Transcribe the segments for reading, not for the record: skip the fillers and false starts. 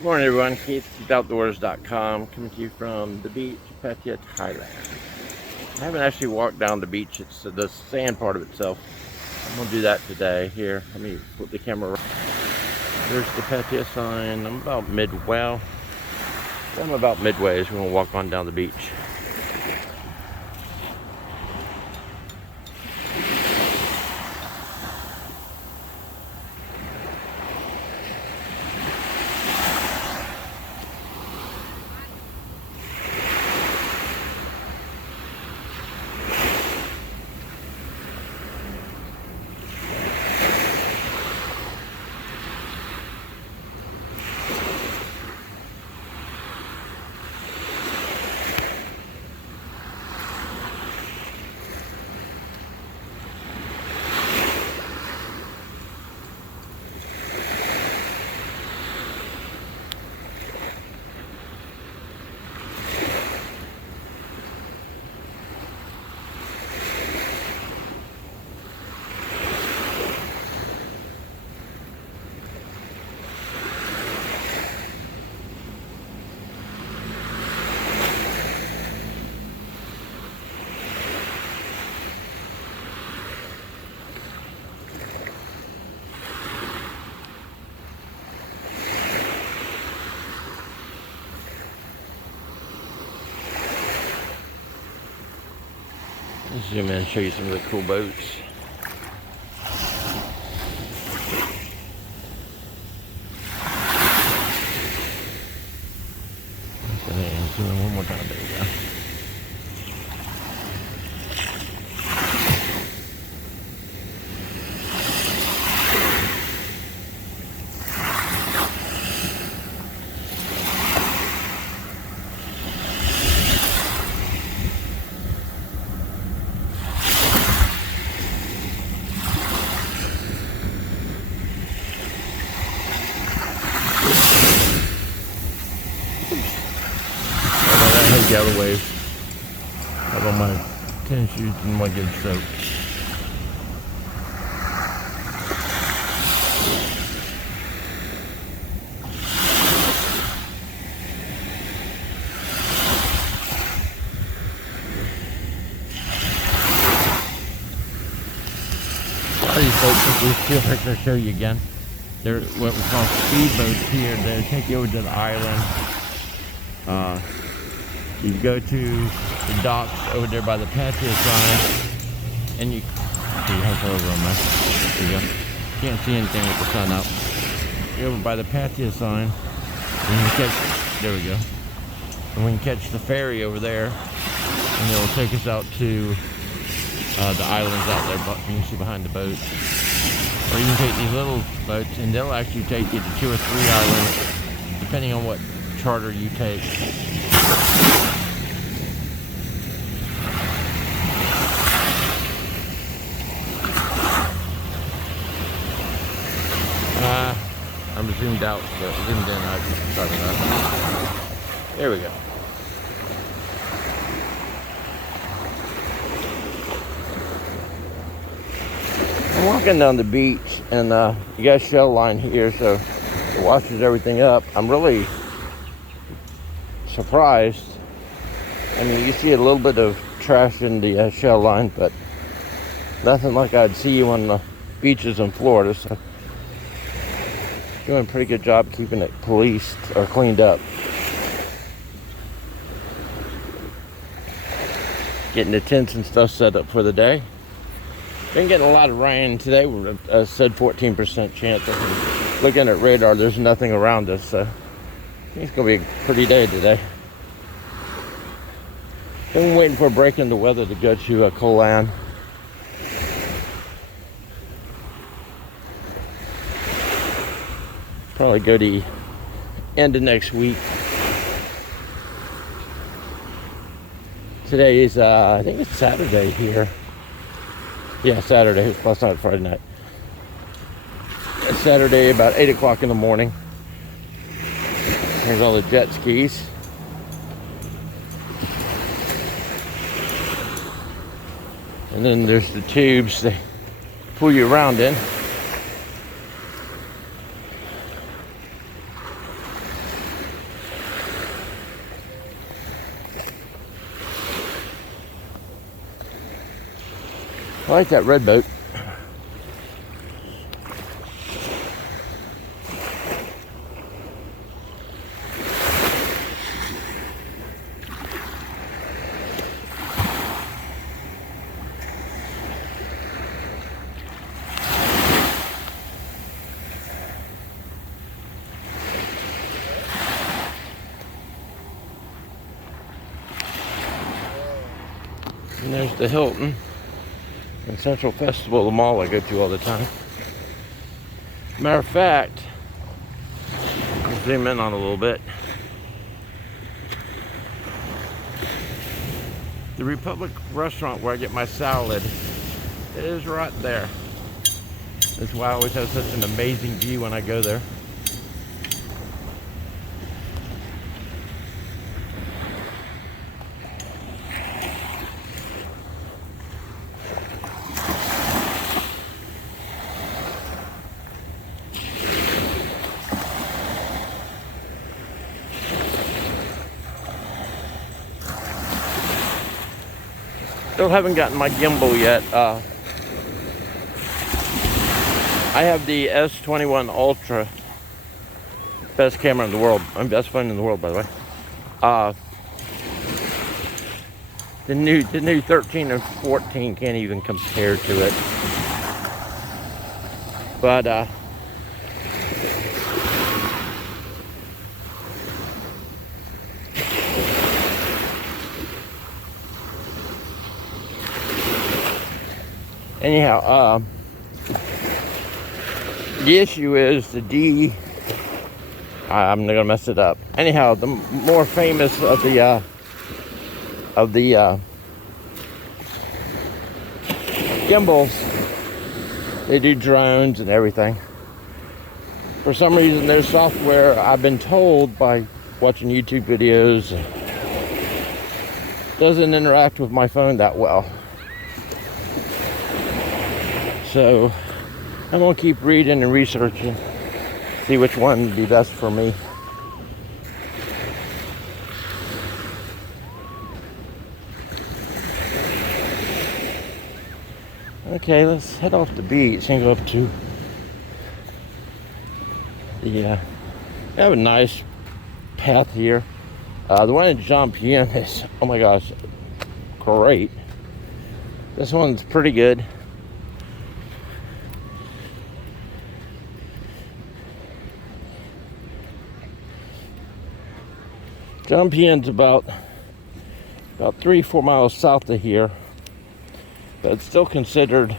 Good morning, everyone. KeithOutdoors.com coming to you from the beach, Pattaya, Thailand. I haven't actually walked down the beach. It's the sand part of itself. I'm going to do that today. Here, let me flip the camera around. There's the Pattaya sign. I'm about midway as we're going to walk on down the beach. Let's zoom in and show you some of the cool boats. Zoom in one more time. There we go. The other waves. I have on my tennis shoes and my good soap. A lot of these boats, if we feel like I'll show you again. They're what we call speedboats here. They take you over to the island. You go to the docks over there by the Pattaya sign, and you see how over on that. There you go. Can't see anything with the sun up. You're over by the Pattaya sign, and you can catch. There we go. And we can catch the ferry over there, and it'll take us out to the islands out there. You can see behind the boat. Or you can take these little boats, and they'll actually take you to 2 or 3 islands, depending on what charter you take. I'm zoomed out, but zoomed in. I'm sorry about that. There we go. I'm walking down the beach, and you got a shell line here, so it washes everything up. I'm really surprised. I mean, you see a little bit of trash in the shell line, but nothing like I'd see on the beaches in Florida. So doing a pretty good job keeping it policed or cleaned up. Getting the tents and stuff set up for the day. Been getting a lot of rain today. I said 14% chance. Looking at radar, there's nothing around us, so I think it's gonna be a pretty day today. Been waiting for a break in the weather to go to Koh Lan. Probably go to end of next week. Today is, I think it's Saturday here. Yeah, Saturday. It's last night, Friday night. It's Saturday, about 8 o'clock in the morning. Here's all the jet skis. And then there's the tubes they pull you around in. I like that red boat. And there's the Hilton and Central Festival, the mall I go to all the time. Matter of fact, I'll zoom in on a little bit. The Republic restaurant where I get my salad is right there. That's why I always have such an amazing view when I go there. Still haven't gotten my gimbal yet. I have the S21 Ultra, best camera in the world. I'm best phone in the world, by the way. The new 13 and 14 can't even compare to it. But anyhow, the issue is the I'm not gonna mess it up. Anyhow, the more famous of the gimbals, they do drones and everything. For some reason, their software, I've been told by watching YouTube videos, doesn't interact with my phone that well. So I'm gonna keep reading and researching, see which one would be best for me. Okay, let's head off the beach and go up to the I have a nice path here. The one in Jomtien is, oh my gosh, great. This one's pretty good. Jomtpien's about 3-4 miles south of here, but it's still considered,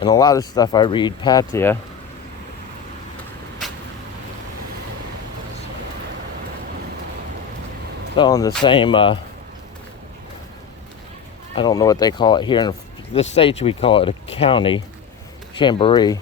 in a lot of stuff I read, Pattaya. It's all in the same, I don't know what they call it here. In the States we call it a county, Chambéry.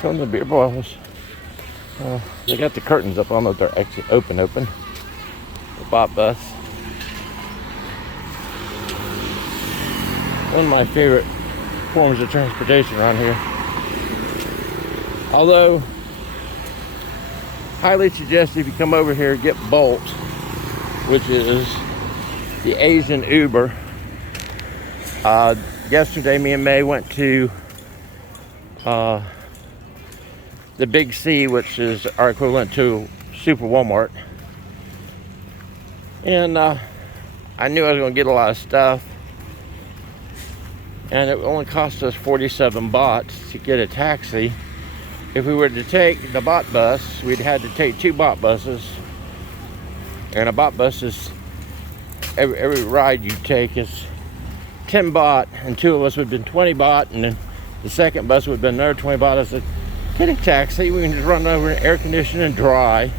From the beer bottles. They got the curtains up. I don't know if they're actually open. The bot bus. One of my favorite forms of transportation around here. Although, highly suggest if you come over here, get Bolt, which is the Asian Uber. Yesterday, me and May went to the Big C, which is our equivalent to Super Walmart. And I knew I was going to get a lot of stuff. And it only cost us 47 baht to get a taxi. If we were to take the bot bus, we'd had to take 2 bot buses. And a bot bus is, every ride you take is 10 baht, and 2 of us would have been 20 baht, and then the second bus would have been another 20 baht. I said, get a taxi, we can just run over and air condition and dry.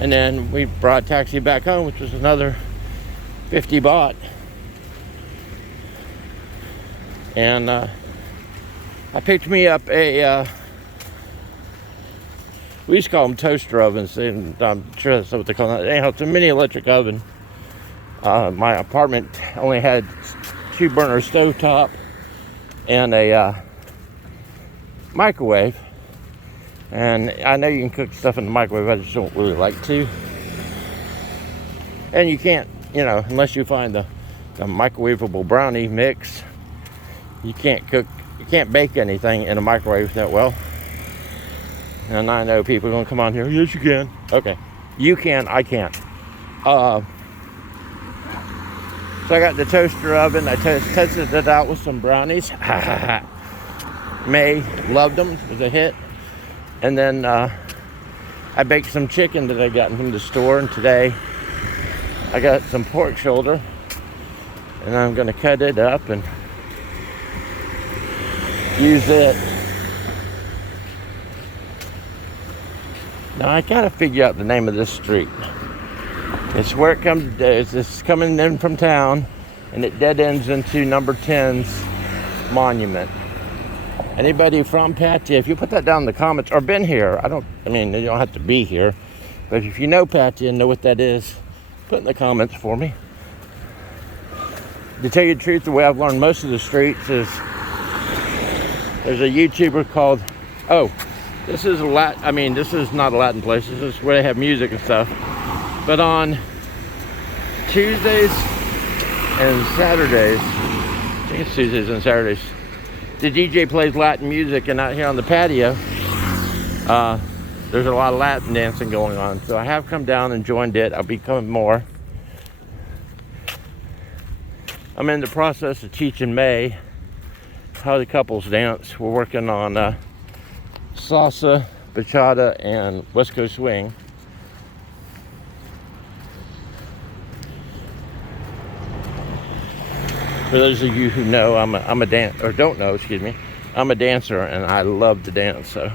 And then we brought a taxi back home, which was another 50 baht. And I picked me up a, we used to call them toaster ovens, and I'm sure that's what they call them. Anyhow, it's a mini electric oven. My apartment only had 2 burner stovetop and a microwave. And I know you can cook stuff in the microwave, I just don't really like to. And you can't, you know, unless you find the microwavable brownie mix, you can't bake anything in a microwave that well. And I know people are gonna come on here, yes you can. Okay, you can, I can't. So I got the toaster oven. I tested it out with some brownies. May loved them. It was a hit. And then I baked some chicken that I got from the store. And today I got some pork shoulder. And I'm going to cut it up and use it. Now I gotta figure out the name of this street. It's where it comes. It's coming in from town, and it dead ends into number 10's monument. Anybody from Pattaya, if you put that down in the comments, or been here, I mean, you don't have to be here, but if you know Pattaya and know what that is, put in the comments for me. To tell you the truth, the way I've learned most of the streets is there's a YouTuber called, this is this is not a Latin place. This is where they have music and stuff. But on Tuesdays and Saturdays, I think it's Tuesdays and Saturdays, the DJ plays Latin music, and out here on the patio, there's a lot of Latin dancing going on. So I have come down and joined it. I'll be coming more. I'm in the process of teaching May how the couples dance. We're working on salsa, bachata, and West Coast swing. For those of you who know, I'm a don't know, excuse me, I'm a dancer and I love to dance. So,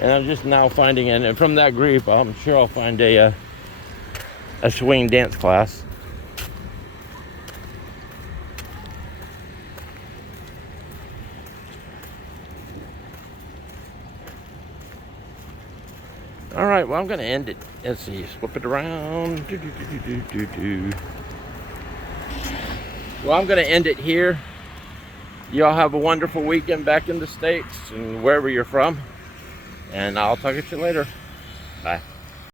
and I'm just now finding, and from that group, I'm sure I'll find a swing dance class. All right, well, I'm going to end it. Let's see, flip it around. Well, I'm going to end it here. Y'all have a wonderful weekend back in the States and wherever you're from. And I'll talk to you later. Bye.